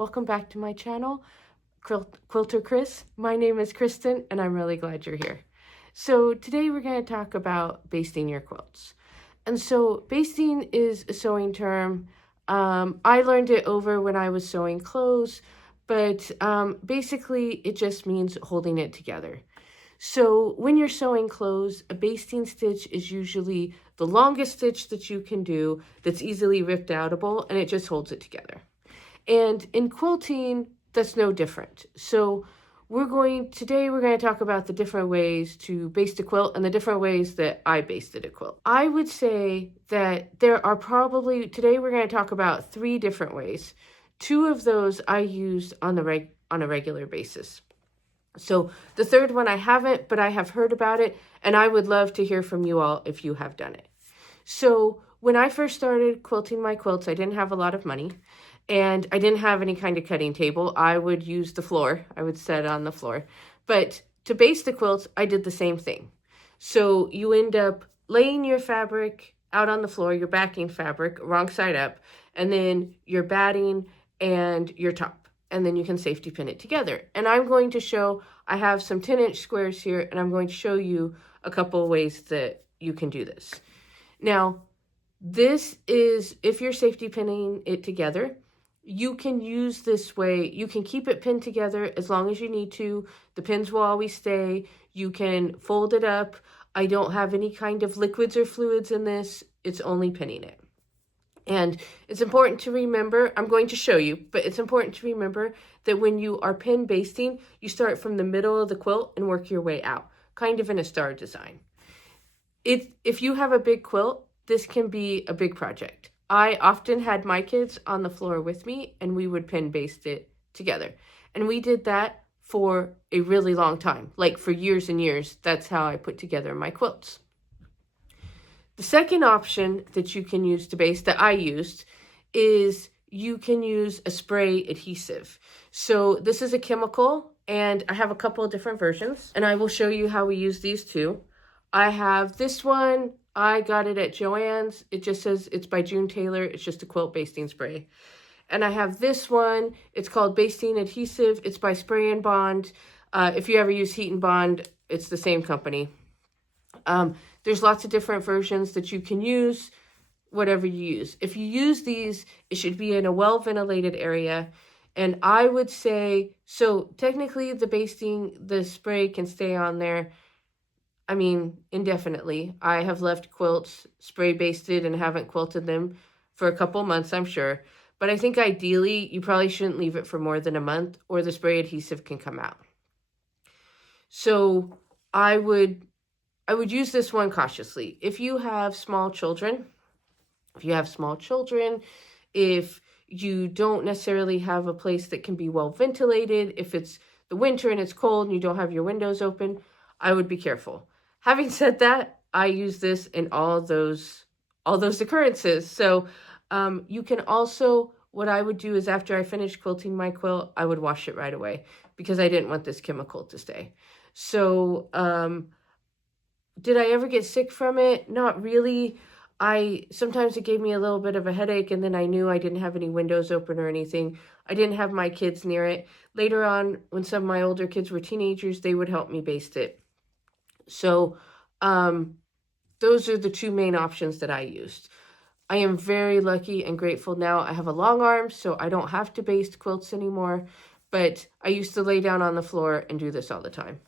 Welcome back to my channel, Quilter Chris. My name is Kristen and I'm really glad you're here. So today we're going to talk about basting your quilts. And so basting is a sewing term. I learned it over when I was sewing clothes, but basically it just means holding it together. So when you're sewing clothes, a basting stitch is usually the longest stitch that you can do that's easily ripped outable, and it just holds it together. And in quilting, that's no different. So today we're going to talk about the different ways to baste a quilt and the different ways that I basted a quilt. I would say that there are today we're going to talk about 3 different ways. 2 of those I used on a regular basis. So the third one I haven't, but I have heard about it, and I would love to hear from you all if you have done it. So when I first started quilting my quilts, I didn't have a lot of money, and I didn't have any kind of cutting table. I would use the floor. I would set on the floor. But to baste the quilts, I did the same thing. So you end up laying your fabric out on the floor, your backing fabric, wrong side up, and then your batting and your top. And then you can safety pin it together. And I have some 10-inch squares here, and I'm going to show you a couple of ways that you can do this. Now, this is, if you're safety pinning it together, you can use this way. You can keep it pinned together as long as you need to. The pins will always stay. You can fold it up. I don't have any kind of liquids or fluids in this. It's only pinning it. And it's important to remember, I'm going to show you, but it's important to remember that when you are pin basting, you start from the middle of the quilt and work your way out, kind of in a star design. If you have a big quilt, this can be a big project. I often had my kids on the floor with me, and we would pin baste it together. And we did that for a really long time, like for years and years. That's how I put together my quilts. The second option that you can use to baste, that I used, is you can use a spray adhesive. So this is a chemical, and I have a couple of different versions, and I will show you how we use these too. I have this one. I got it at Joann's. It just says it's by June Taylor. It's just a quilt basting spray. And I have this one. It's called Basting Adhesive. It's by Spray and Bond. If you ever use Heat and Bond, it's the same company. There's lots of different versions that you can use, whatever you use. If you use these, it should be in a well-ventilated area. And I would say, so technically the spray can stay on there, indefinitely. I have left quilts spray basted and haven't quilted them for a couple months, I'm sure. But I think ideally, you probably shouldn't leave it for more than a month, or the spray adhesive can come out. So I would use this one cautiously. If you have small children, if you don't necessarily have a place that can be well ventilated, if it's the winter and it's cold and you don't have your windows open, I would be careful. Having said that, I use this in all those occurrences. So you can also, what I would do is after I finish quilting my quilt, I would wash it right away because I didn't want this chemical to stay. So did I ever get sick from it? Not really. Sometimes it gave me a little bit of a headache, and then I knew I didn't have any windows open or anything. I didn't have my kids near it. Later on, when some of my older kids were teenagers, they would help me baste it. So those are the 2 main options that I used. I am very lucky and grateful now. I have a long arm, so I don't have to baste quilts anymore, but I used to lay down on the floor and do this all the time.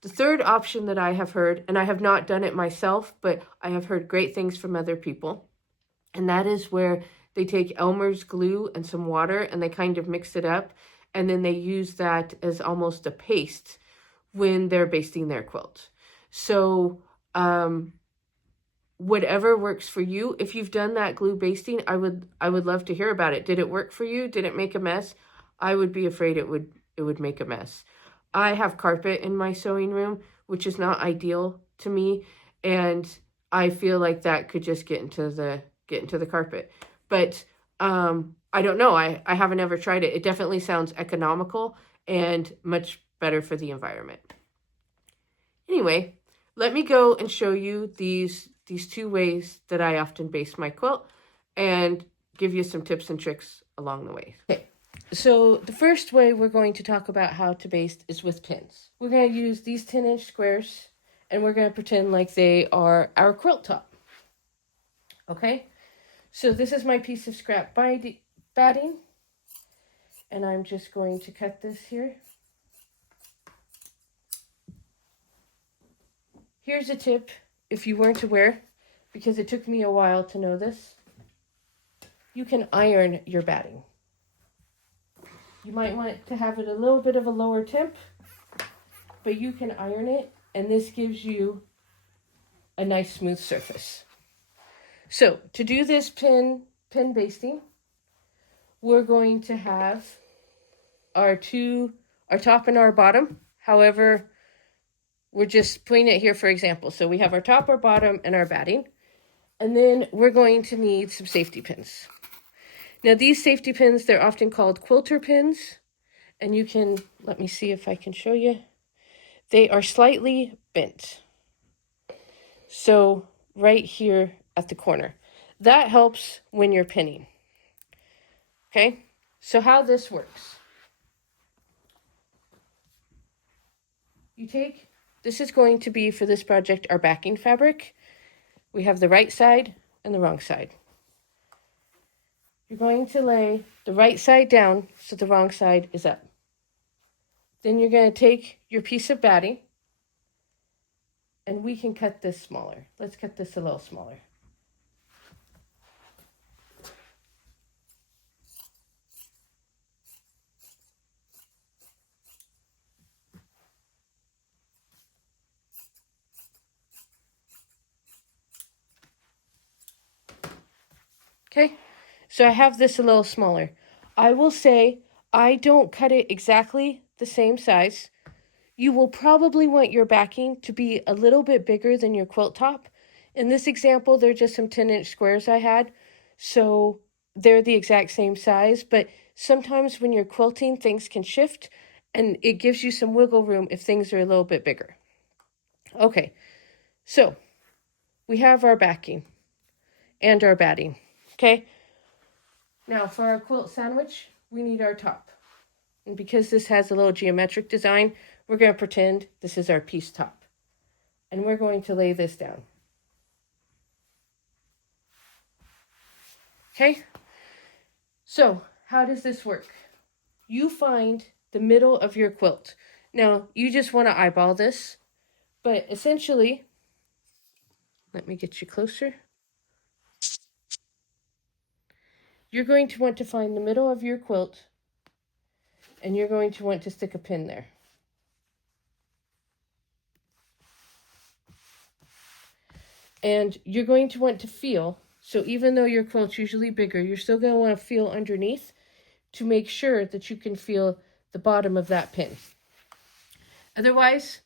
The third option that I have heard, and I have not done it myself, but I have heard great things from other people, and that is where they take Elmer's glue and some water and they kind of mix it up, and then they use that as almost a paste when they're basting their quilt. So whatever works for you. If you've done that glue basting, I would love to hear about it. Did it work for you? Did it make a mess? I would be afraid it would make a mess. I have carpet in my sewing room, which is not ideal to me, and I feel like that could just get into the carpet. But I don't know. I haven't ever tried it. It definitely sounds economical and much better for the environment. Anyway, let me go and show you these 2 ways that I often baste my quilt and give you some tips and tricks along the way. Okay, So the first way we're going to talk about how to baste is with pins. We're going to use these 10-inch squares and we're going to pretend like they are our quilt top. Okay? So this is my piece of scrap batting. And I'm just going to cut this here. Here's a tip if you weren't aware, because it took me a while to know this. You can iron your batting. You might want to have it a little bit of a lower temp, but you can iron it, and this gives you a nice smooth surface. So to do this pin basting, we're going to have our top and our bottom. However, we're just putting it here for example. So we have our top, our bottom, and our batting. And then we're going to need some safety pins. Now these safety pins, they're often called quilter pins. And you can, let me see if I can show you. They are slightly bent. So right here at the corner. That helps when you're pinning. Okay, so how this works. You take, this is going to be for this project our backing fabric. We have the right side and the wrong side. You're going to lay the right side down so the wrong side is up. Then you're going to take your piece of batting and we can cut this smaller. Let's cut this a little smaller. Okay, so I have this a little smaller. I will say I don't cut it exactly the same size. You will probably want your backing to be a little bit bigger than your quilt top. In this example, they're just some 10-inch squares I had, so they're the exact same size, but sometimes when you're quilting, things can shift, and it gives you some wiggle room if things are a little bit bigger. Okay, so we have our backing and our batting, okay? Now for our quilt sandwich, we need our top. And because this has a little geometric design, we're going to pretend this is our piece top. And we're going to lay this down. Okay? So, how does this work? You find the middle of your quilt. Now, you just want to eyeball this, but essentially, let me get you closer. You're going to want to find the middle of your quilt, and you're going to want to stick a pin there. And you're going to want to feel, so even though your quilt's usually bigger, you're still going to want to feel underneath to make sure that you can feel the bottom of that pin. Otherwise,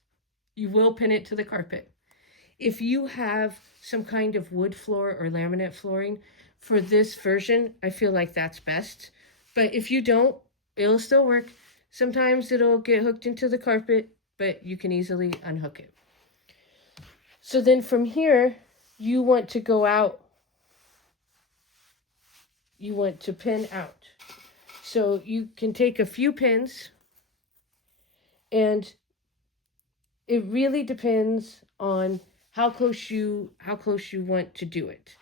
you will pin it to the carpet. If you have some kind of wood floor or laminate flooring, for this version, I feel like that's best. But if you don't, it'll still work. Sometimes it'll get hooked into the carpet, but you can easily unhook it. So then from here, you want to go out. You want to pin out. So you can take a few pins, and it really depends on how close you want to do it.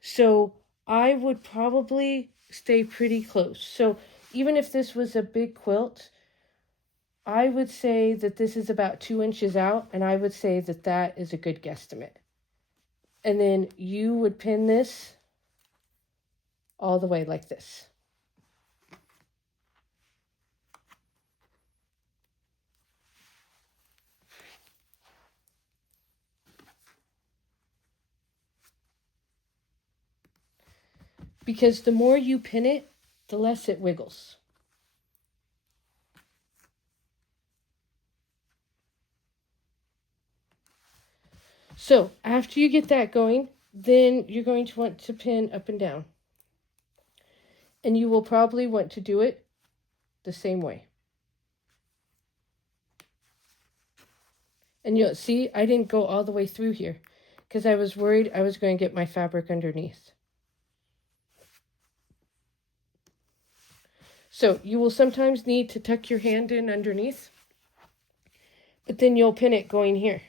So I would probably stay pretty close. So even if this was a big quilt, I would say that this is about 2 inches out, and I would say that that is a good guesstimate. And then you would pin this all the way like this. Because the more you pin it, the less it wiggles. So after you get that going, then you're going to want to pin up and down. And you will probably want to do it the same way. And you'll see, I didn't go all the way through here because I was worried I was going to get my fabric underneath. So you will sometimes need to tuck your hand in underneath, but then you'll pin it going here.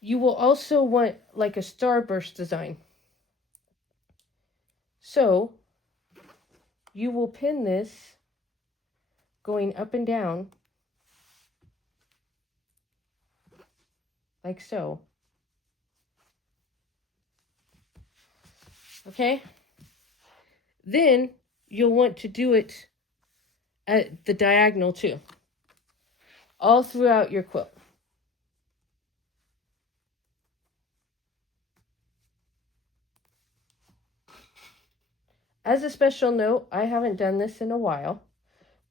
You will also want like a starburst design. So you will pin this going up and down like so. Okay? Then you'll want to do it at the diagonal too, all throughout your quilt. As a special note, I haven't done this in a while,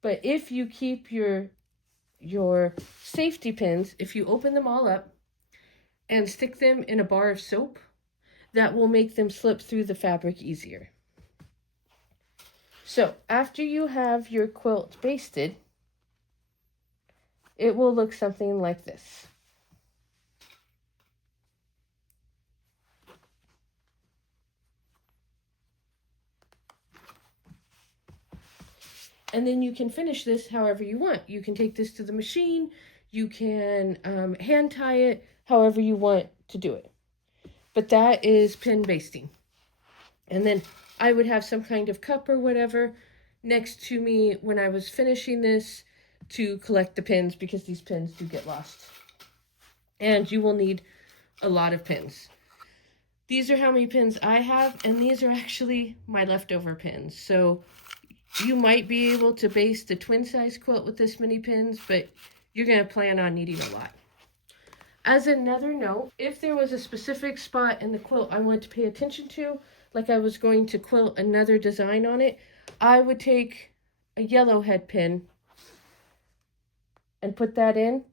but if you keep your safety pins, if you open them all up and stick them in a bar of soap, that will make them slip through the fabric easier. So after you have your quilt basted, it will look something like this. And then you can finish this however you want. You can take this to the machine. You can hand tie it however you want to do it. But that is pin basting. And then I would have some kind of cup or whatever next to me when I was finishing this to collect the pins, because these pins do get lost. And you will need a lot of pins. These are how many pins I have, and these are actually my leftover pins. So you might be able to baste a twin size quilt with this many pins, but you're going to plan on needing a lot. As another note, if there was a specific spot in the quilt I wanted to pay attention to, like I was going to quilt another design on it, I would take a yellow head pin and put that in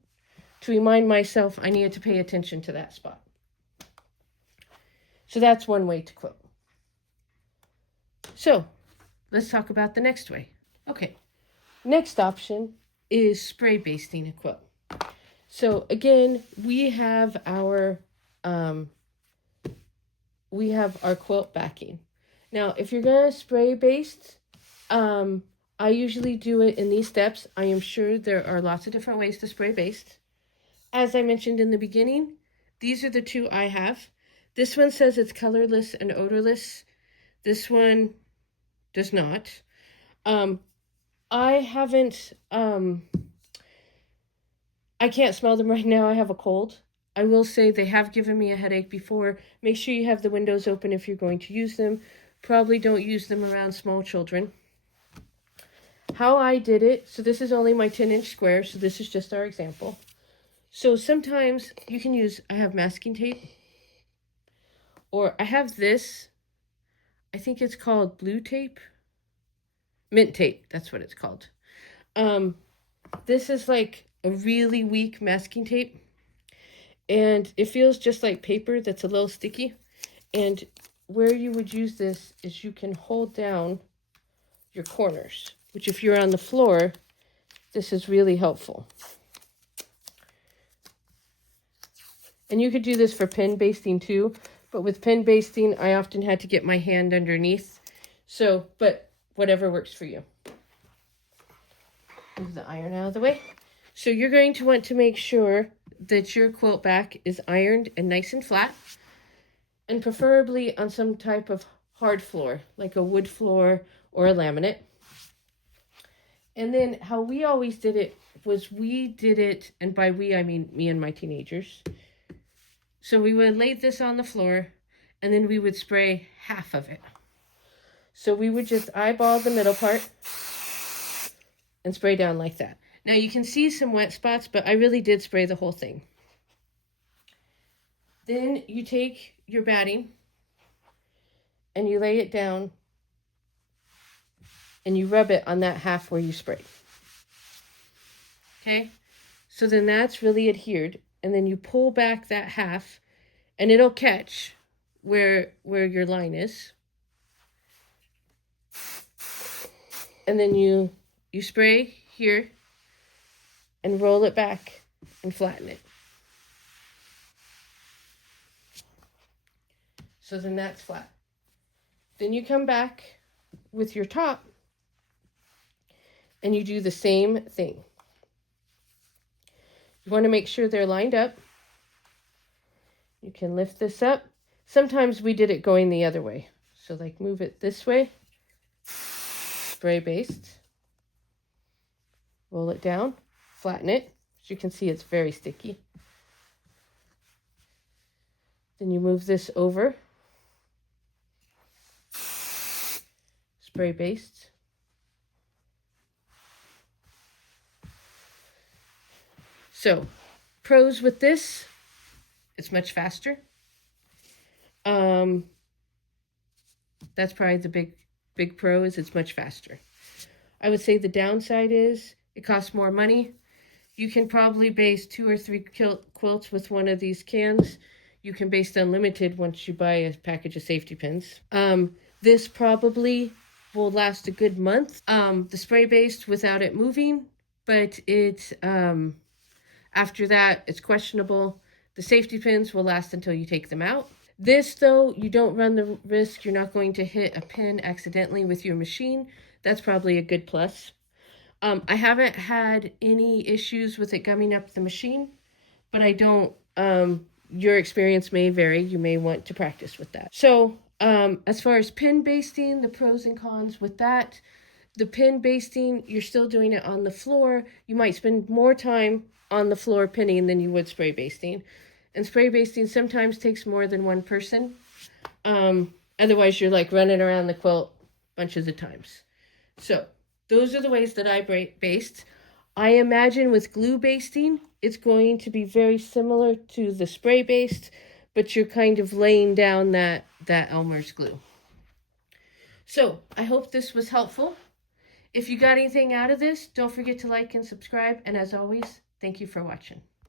to remind myself I needed to pay attention to that spot. So that's one way to quilt. So let's talk about the next way. Okay, next option is spray basting a quilt. So again, we have our quilt backing. Now, if you're gonna spray baste, I usually do it in these steps. I am sure there are lots of different ways to spray baste. As I mentioned in the beginning, these are the two I have. This one says it's colorless and odorless. This one does not. I haven't, I can't smell them right now. I have a cold. I will say they have given me a headache before. Make sure you have the windows open if you're going to use them. Probably don't use them around small children. How I did it, so this is only my 10-inch square, so this is just our example. So sometimes you can use, I have masking tape, or I have this, I think it's called blue tape, mint tape, that's what it's called. This is like a really weak masking tape, and it feels just like paper that's a little sticky. And where you would use this is you can hold down your corners, which if you're on the floor, this is really helpful. And you could do this for pin basting too, but with pin basting, I often had to get my hand underneath. So, but whatever works for you. Move the iron out of the way. So you're going to want to make sure that your quilt back is ironed and nice and flat, and preferably on some type of hard floor, like a wood floor or a laminate. And then how we always did it was we did it, and by we I mean me and my teenagers. So we would lay this on the floor, and then we would spray half of it. So we would just eyeball the middle part and spray down like that. Now you can see some wet spots, but I really did spray the whole thing. Then you take your batting and you lay it down and you rub it on that half where you sprayed. Okay? So then that's really adhered. And then you pull back that half and it'll catch where your line is. And then you spray here and roll it back and flatten it. So then that's flat. Then you come back with your top and you do the same thing. You want to make sure they're lined up. You can lift this up. Sometimes we did it going the other way. So like move it this way, spray baste, roll it down, flatten it. As you can see, it's very sticky. Then you move this over, spray baste. So, pros with this, it's much faster. That's probably the big pro is it's much faster. I would say the downside is it costs more money. You can probably baste 2 or 3 quilts with one of these cans. You can baste unlimited once you buy a package of safety pins. This probably will last a good month. The spray baste without it moving, but it after that it's questionable. The safety pins will last until you take them out. This, though, you don't run the risk. You're not going to hit a pin accidentally with your machine. That's probably a good plus. I haven't had any issues with it gumming up the machine, but I don't, your experience may vary. You may want to practice with that. So, as far as pin basting, the pros and cons with that, the pin basting, you're still doing it on the floor. You might spend more time on the floor pinning than you would spray basting. And spray basting sometimes takes more than one person. Otherwise, you're like running around the quilt bunches of times. So, those are the ways that I baste. I imagine with glue basting, it's going to be very similar to the spray baste, but you're kind of laying down that Elmer's glue. So, I hope this was helpful. If you got anything out of this, don't forget to like and subscribe. And as always, thank you for watching.